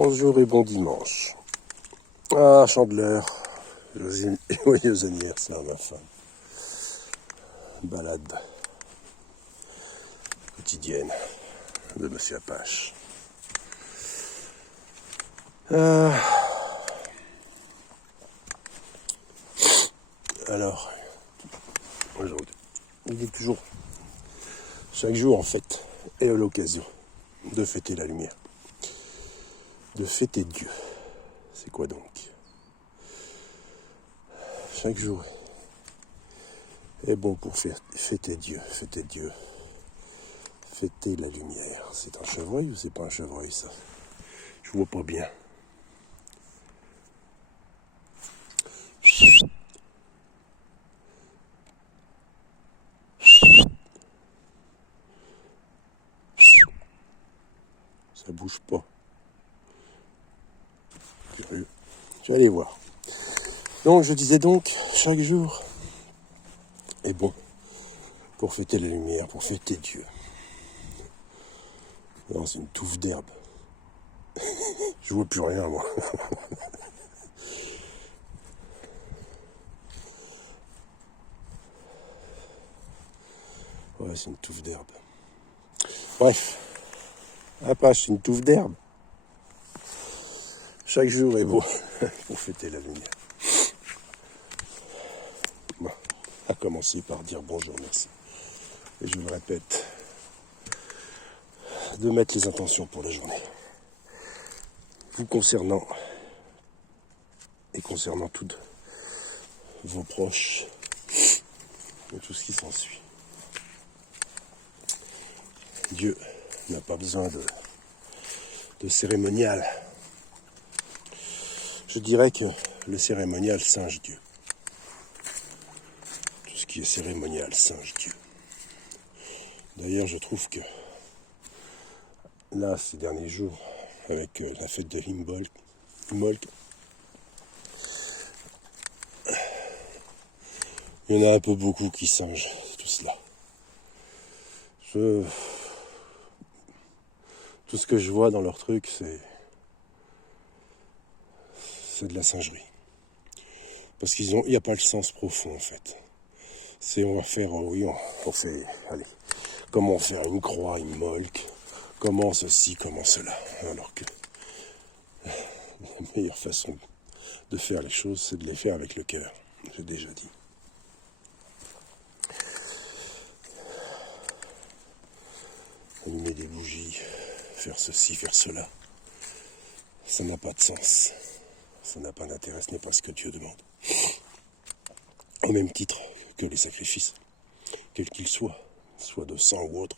Bonjour et bon dimanche. Ah, Chandeleur, joyeux anniversaire ma femme. Balade quotidienne de Monsieur Apache. Alors, aujourd'hui, il est toujours, chaque jour en fait, est l'occasion de fêter la lumière, de fêter Dieu. C'est quoi donc? Chaque jour est bon pour fêter Dieu, fêter la lumière. C'est un chevreuil ou c'est pas un chevreuil ça? Je vois pas bien. Ça bouge pas. Curieux. Je vais aller voir. Donc je disais donc, chaque jour est bon pour fêter la lumière, pour fêter Dieu. Non, c'est une touffe d'herbe. Je vois plus rien moi. Ouais, c'est une touffe d'herbe. Bref, Apache, c'est une touffe d'herbe. Chaque jour est beau pour fêter la lumière. Bon, à commencer par dire bonjour, merci. Et je le répète, de mettre les intentions pour la journée. Vous concernant et concernant tous vos proches et tout ce qui s'ensuit. Dieu n'a pas besoin de cérémonial. Je dirais que le cérémonial singe Dieu. Tout ce qui est cérémonial singe Dieu. D'ailleurs, je trouve que là, ces derniers jours, avec la fête de Humboldt, il y en a un peu beaucoup qui singent tout cela. Tout ce que je vois dans leur truc, c'est de la singerie. Parce il n'y a pas le sens profond en fait. C'est on va faire, on fait, allez, comment faire une croix, une molque, comment ceci, comment cela. Alors que la meilleure façon de faire les choses, c'est de les faire avec le cœur. J'ai déjà dit. Allumer des bougies, faire ceci, faire cela, ça n'a pas de sens. Ça n'a pas d'intérêt, ce n'est pas ce que Dieu demande. Au même titre que les sacrifices, quels qu'ils soient, soit de sang ou autre,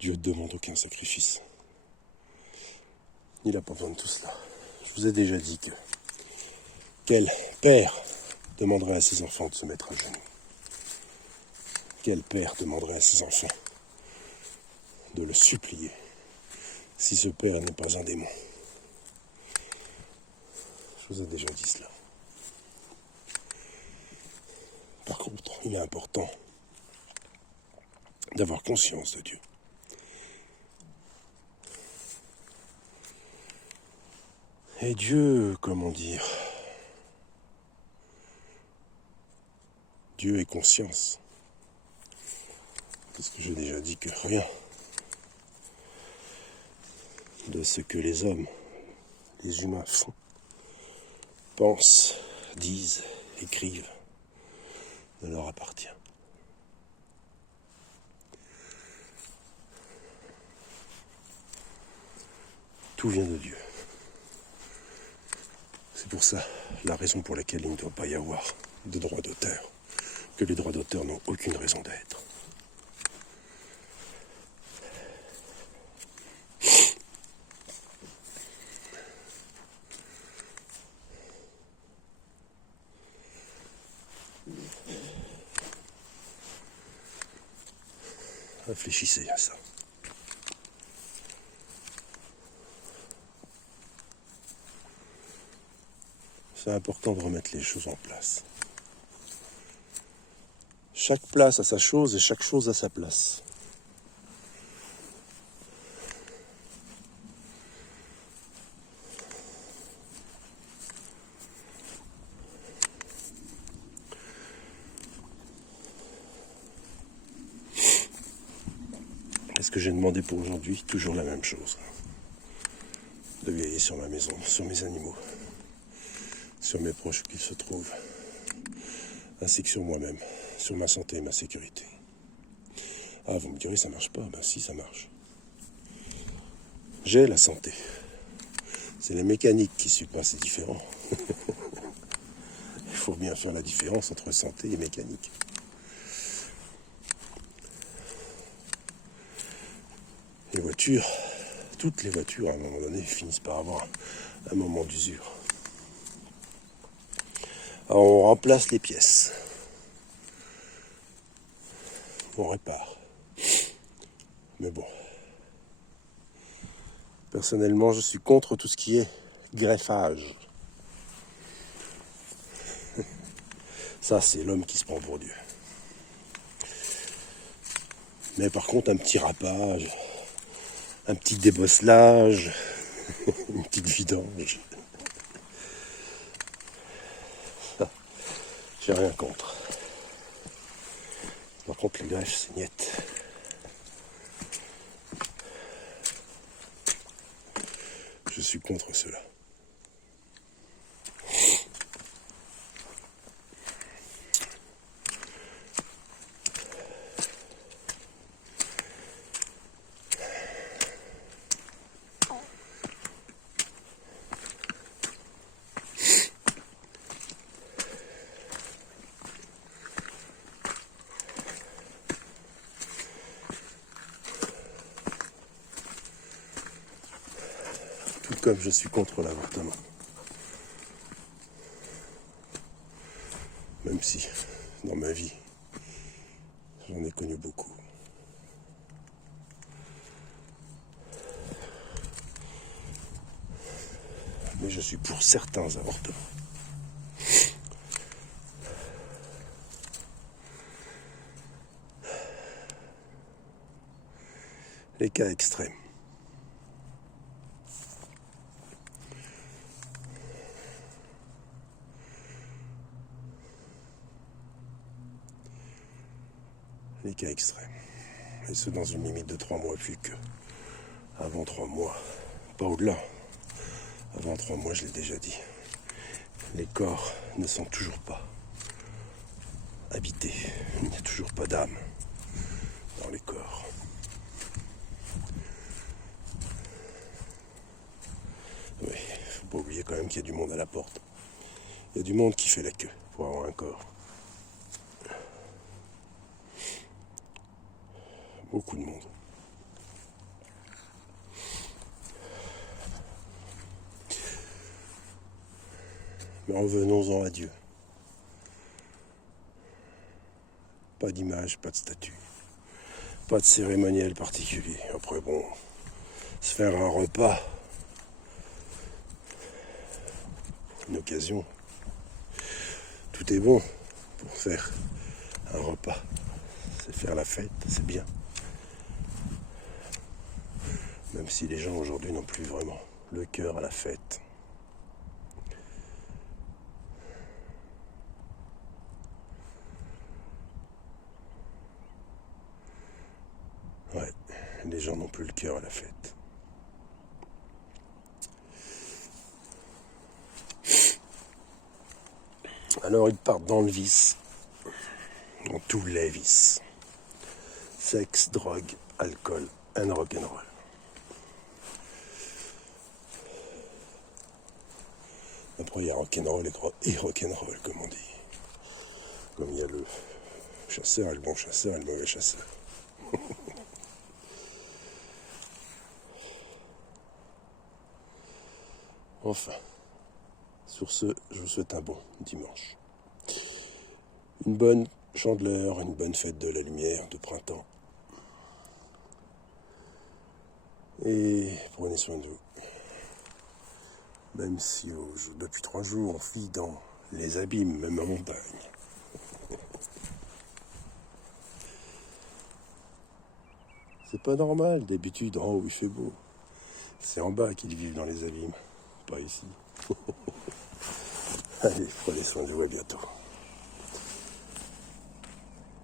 Dieu ne demande aucun sacrifice. Il n'a pas besoin de tout cela. Je vous ai déjà dit que quel père demanderait à ses enfants de se mettre à genoux? Quel père demanderait à ses enfants de le supplier si ce père n'est pas un démon? Je vous ai déjà dit cela. Par contre, il est important d'avoir conscience de Dieu. Et Dieu, comment dire, Dieu est conscience. Parce que j'ai déjà dit que rien de ce que les hommes, les humains font, pensent, disent, écrivent, ne leur appartient. Tout vient de Dieu. C'est pour ça la raison pour laquelle il ne doit pas y avoir de droits d'auteur, que les droits d'auteur n'ont aucune raison d'être. Réfléchissez à ça. C'est important de remettre les choses en place. Chaque place a sa chose et chaque chose a sa place. Parce que j'ai demandé pour aujourd'hui toujours la même chose. De veiller sur ma maison, sur mes animaux, sur mes proches où qu'ils se trouvent, ainsi que sur moi-même, sur ma santé et ma sécurité. Ah, vous me direz, ça marche pas. Ben si, ça marche. J'ai la santé. C'est la mécanique qui suit pas, c'est différent. Il faut bien faire la différence entre santé et mécanique. Les voitures, toutes les voitures, à un moment donné, finissent par avoir un moment d'usure. Alors, on remplace les pièces. On répare. Mais bon. Personnellement, je suis contre tout ce qui est greffage. Ça, c'est l'homme qui se prend pour Dieu. Mais par contre, un petit rapage, un petit débosselage, une petite vidange, ça, j'ai rien contre. Par contre, les greffes, c'est niette. Je suis contre cela. Tout comme je suis contre l'avortement. Même si, dans ma vie, j'en ai connu beaucoup. Mais je suis pour certains avortements. Les cas extrêmes. Les cas extrêmes. Et ce dans une limite de 3 mois, vu que avant 3 mois, pas au-delà, avant 3 mois, je l'ai déjà dit, les corps ne sont toujours pas habités. Il n'y a toujours pas d'âme dans les corps. Oui, faut pas oublier quand même qu'il y a du monde à la porte. Il y a du monde qui fait la queue pour avoir un corps. Beaucoup de monde. Mais revenons-en à Dieu. Pas d'image, pas de statue. Pas de cérémoniel particulier. Après, bon, se faire un repas, une occasion, tout est bon pour faire un repas. C'est faire la fête, c'est bien. Même si les gens aujourd'hui n'ont plus vraiment le cœur à la fête. Ouais, les gens n'ont plus le cœur à la fête. Alors ils partent dans le vice, dans tous les vices. Sexe, drogue, alcool and rock'n'roll. Après il y a rock'n'roll et rock'n'roll comme on dit. Comme il y a le chasseur et le bon chasseur et le mauvais chasseur. Enfin, sur ce, je vous souhaite un bon dimanche. Une bonne chandeleur, une bonne fête de la lumière de printemps. Et prenez soin de vous. Même si depuis 3 jours on vit dans les abîmes, même en montagne. C'est pas normal, d'habitude, en haut il fait beau. C'est en bas qu'ils vivent dans les abîmes, pas ici. Allez, prenez soin de vous, à bientôt.